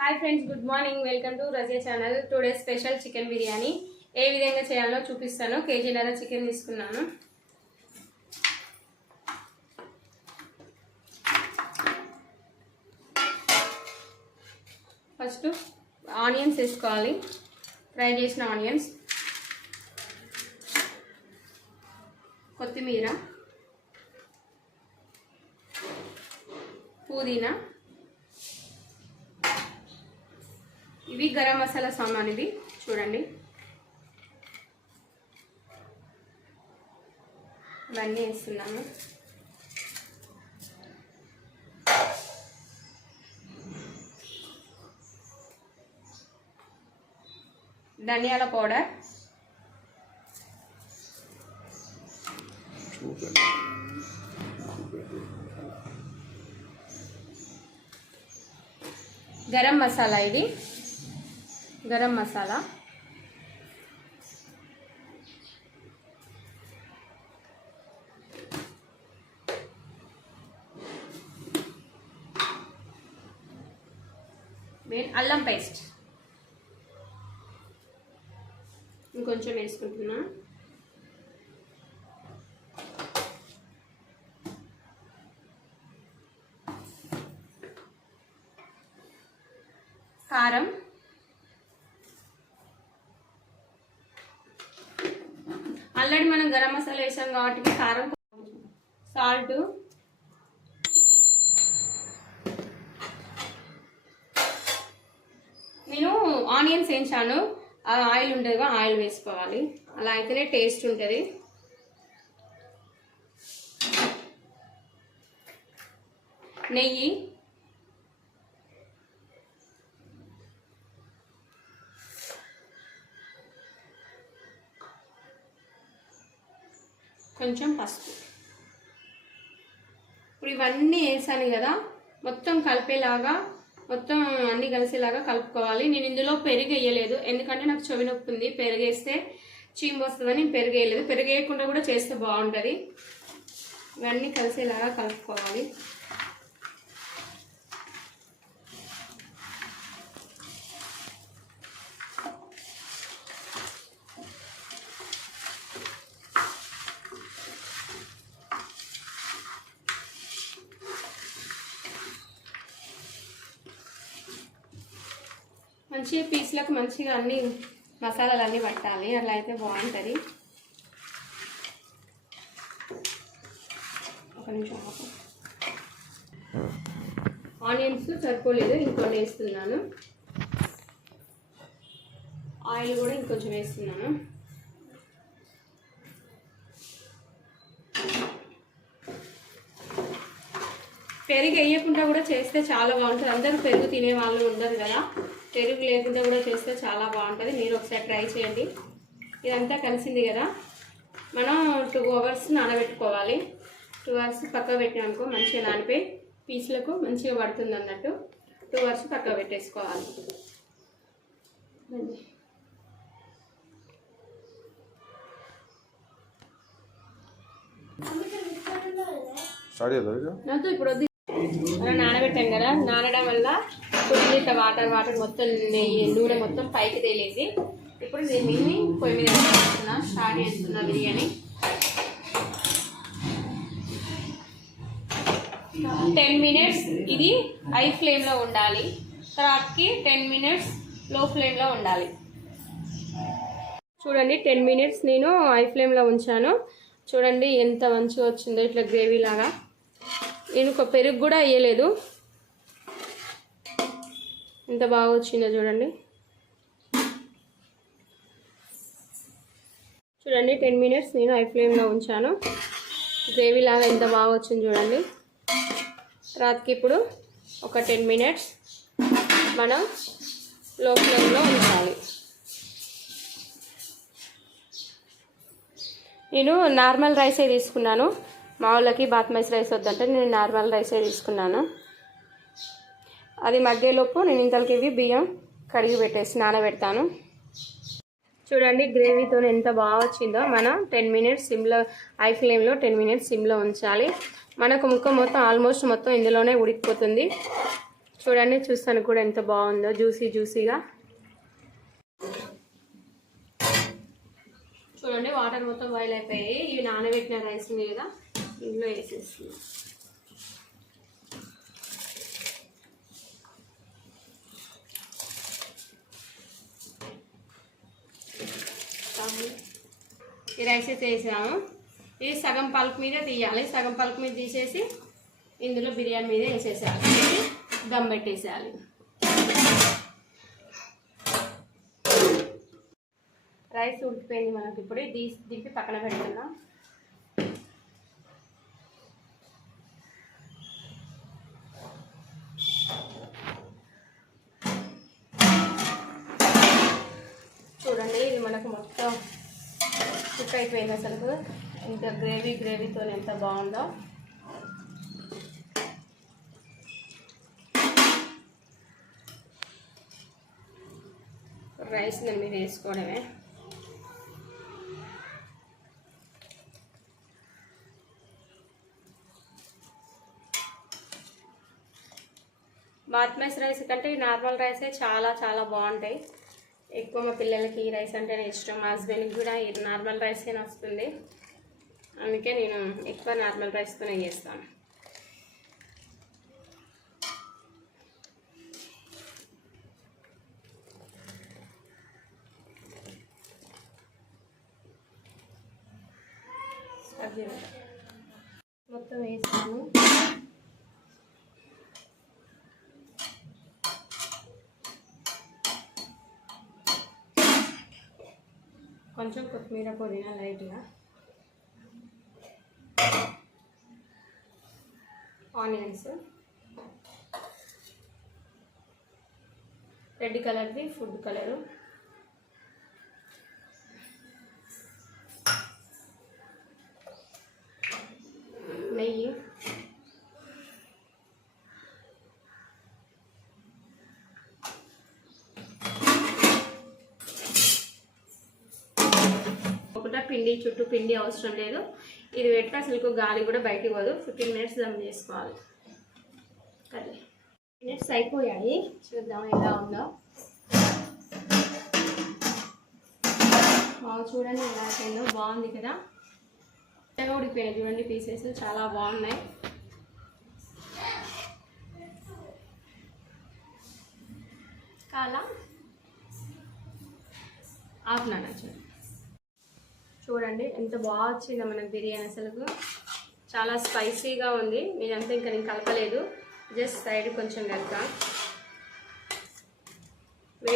Hi friends, good morning. Welcome to Raziya channel. Today special chicken biryani ఏ విధంగా చేయాలో చూపిస్తాను. కేజీన్నర చికెన్ తీసుకున్నాను. ఫస్ట్ ఆనియన్స్ వేసుకోవాలి, ఫ్రై చేసిన ఆనియన్స్, కొత్తిమీర, పుదీనా, ఇవి గరం మసాలా సామాన్. ఇది చూడండి, ఇవన్నీ వేస్తున్నాము. ధనియాల పౌడర్, గరం మసాలా, ఇది గరం మసాలా, అల్లం పేస్ట్ ఇంకొంచెం వేసుకుంటున్నా. కారం, ఆల్రెడీ మనం గరం మసాలా వేసాం కాబట్టి కారం, సాల్ట్, నేను ఆనియన్స్ వేయించాను. ఆయిల్ ఉంటుంది, ఆయిల్ వేసుకోవాలి. అలా అయితేనే టేస్ట్ ఉంటుంది. నెయ్యి, కొంచెం పసుపు. ఇప్పుడు ఇవన్నీ వేసాను కదా, మొత్తం కలిపేలాగా, మొత్తం అన్నీ కలిసేలాగా కలుపుకోవాలి. నేను ఇందులో పెరుగు వేయలేదు, ఎందుకంటే నాకు చెవి నొప్పి ఉంది. పెరుగు వేస్తే చీము వస్తుందని నేను పెరుగు వేయలేదు. పెరుగు వేయకుండా కూడా చేస్తే బాగుంటుంది. ఇవన్నీ కలిసేలాగా కలుపుకోవాలి. మంచిగా పీస్లకు మంచిగా అన్ని మసాలాలు అన్నీ పట్టాలి, అట్లా అయితే బాగుంటుంది. ఒక నిమిషం, ఆనియన్స్ సరిపోలేదు, ఇంకొన్ని వేస్తున్నాను. ఆయిల్ కూడా ఇంకొంచెం వేస్తున్నాను. పెరుగు వేయకుండా కూడా చేస్తే చాలా బాగుంటుంది. అందరూ పెరుగు తినే వాళ్ళు ఉండరు కదా, పెరుగు లేకుండా కూడా చేస్తే చాలా బాగుంటుంది. మీరు ఒకసారి ట్రై చేయండి. ఇదంతా కలిసింది కదా, మనం 2 hours నానబెట్టుకోవాలి. 2 hours పక్కకు పెట్టినానుకో మంచిగా నానిపోయి పీసులకు మంచిగా పడుతుంది అన్నట్టు. 2 hours పక్కకు పెట్టేసుకోవాలి. నాతో ఇప్పుడు వద్దు, మనం నానబెట్టాం కదా, నానడం వల్ల కొద్దిగా వాటర్ మొత్తం నూనె మొత్తం పైకి తేలేసి ఇప్పుడు దీన్ని పొయ్యి మీద స్టార్ట్ చేస్తున్నా బిర్యానీ. 10 minutes ఇది హై ఫ్లేమ్లో ఉండాలి, తర్వాతకి 10 minutes లో ఫ్లేమ్లో ఉండాలి. చూడండి, 10 minutes నేను హై ఫ్లేమ్లో ఉంచాను. చూడండి ఎంత మంచిగా వచ్చిందో, ఇట్లా గ్రేవీ లాగా. నేను ఒక పెరుగు కూడా వేయలేదు, ఎంత బాగా వచ్చిందో చూడండి. చూడండి 10 minutes నేను హై ఫ్లేమ్లో ఉంచాను. గ్రేవీ లాగా ఎంత బాగా వచ్చింది చూడండి. రాత్రికి ఇప్పుడు ఒక 10 minutes మనం లో ఫ్లేమ్లో ఉంచాలి. నేను నార్మల్ రైసే తీసుకున్నాను. మా వాళ్ళకి బాస్మతి రైస్ వద్దంటే నేను నార్మల్ రైసే తీసుకున్నాను. అది మధ్యలోపు నేను ఇంతలోకి ఇవి బియ్యం కడిగి పెట్టేసి నానబెడతాను. చూడండి గ్రేవీతో ఎంత బాగా వచ్చిందో. మనం 10 minutes సిమ్లో, హై ఫ్లేమ్లో 10 minutes సిమ్లో ఉంచాలి. మనకు ముక్క మొత్తం ఆల్మోస్ట్ మొత్తం ఇందులోనే ఉడికిపోతుంది. చూడండి, చూస్తాను కూడా ఎంత బాగుందో, జ్యూసీ జ్యూసీగా. చూడండి వాటర్ మొత్తం బాయిల్ అయిపోయాయి. ఇవి నానబెట్టిన రైస్ మీద ఇందులో వేసేస్తున్నాం. ఈ రైస్ అయితే వేసాము. ఇది సగం పల్ప్ మీద తీయాలి. సగం పల్ప్ మీద తీసేసి ఇందులో బిర్యానీ మీద వేసేసేయాలి. దమ్ పెట్టేసేయాలి. రైస్ ఉడికిపోయింది మనకి. ఇప్పుడు దింపి పక్కన పెడుతున్నాం. చూడండి ఇది మనకు మొత్తం కుక్ అయిపోయింది. అసలు ఎంత గ్రేవీతో ఎంత బాగుందో. రైస్ దాని మీద వేసుకోవడమే. బాస్మతి రైస్ కంటే ఈ నార్మల్ రైసే చాలా చాలా బాగుంటాయి. ఎక్కువ మా పిల్లలకి ఈ రైస్ అంటేనే ఇష్టం. మా హస్బెండ్కి కూడా ఈ నార్మల్ రైసే వస్తుంది. అందుకే నేను ఎక్కువ నార్మల్ రైస్తోనే చేస్తాను. మొత్తం వేసాను. కొంచెం కొత్తిమీర, పుదీనా లైట్గా, ఆనియన్స్, రెడ్ కలర్ది ఫుడ్ కలరు, నెయ్యి, పిండి. చుట్టూ పిండి అవసరం లేదు. ఇది పెడితే అసలు గాలి కూడా బయటికి పోదు. 15 మినిట్స్ దమ్ చేసుకోవాలి. కర్రీ మినిట్స్ అయిపోయాయి. చూద్దాం ఎలా ఉందో. చూడండి ఎలా అయిపోయిందో. బాగుంది కదా. ఉడికిపోయాయి చూడండి. పీసెస్ చాలా బాగున్నాయి. కాలా ఆఫ్నానా చూడండి ఎంత బాగా వచ్చిందో మనకు బిర్యానీ. అసలు చాలా స్పైసీగా ఉంది. నేనంతా ఇంకా నేను కలపలేదు. జస్ట్ సైడ్ కొంచెం కలుపుతా.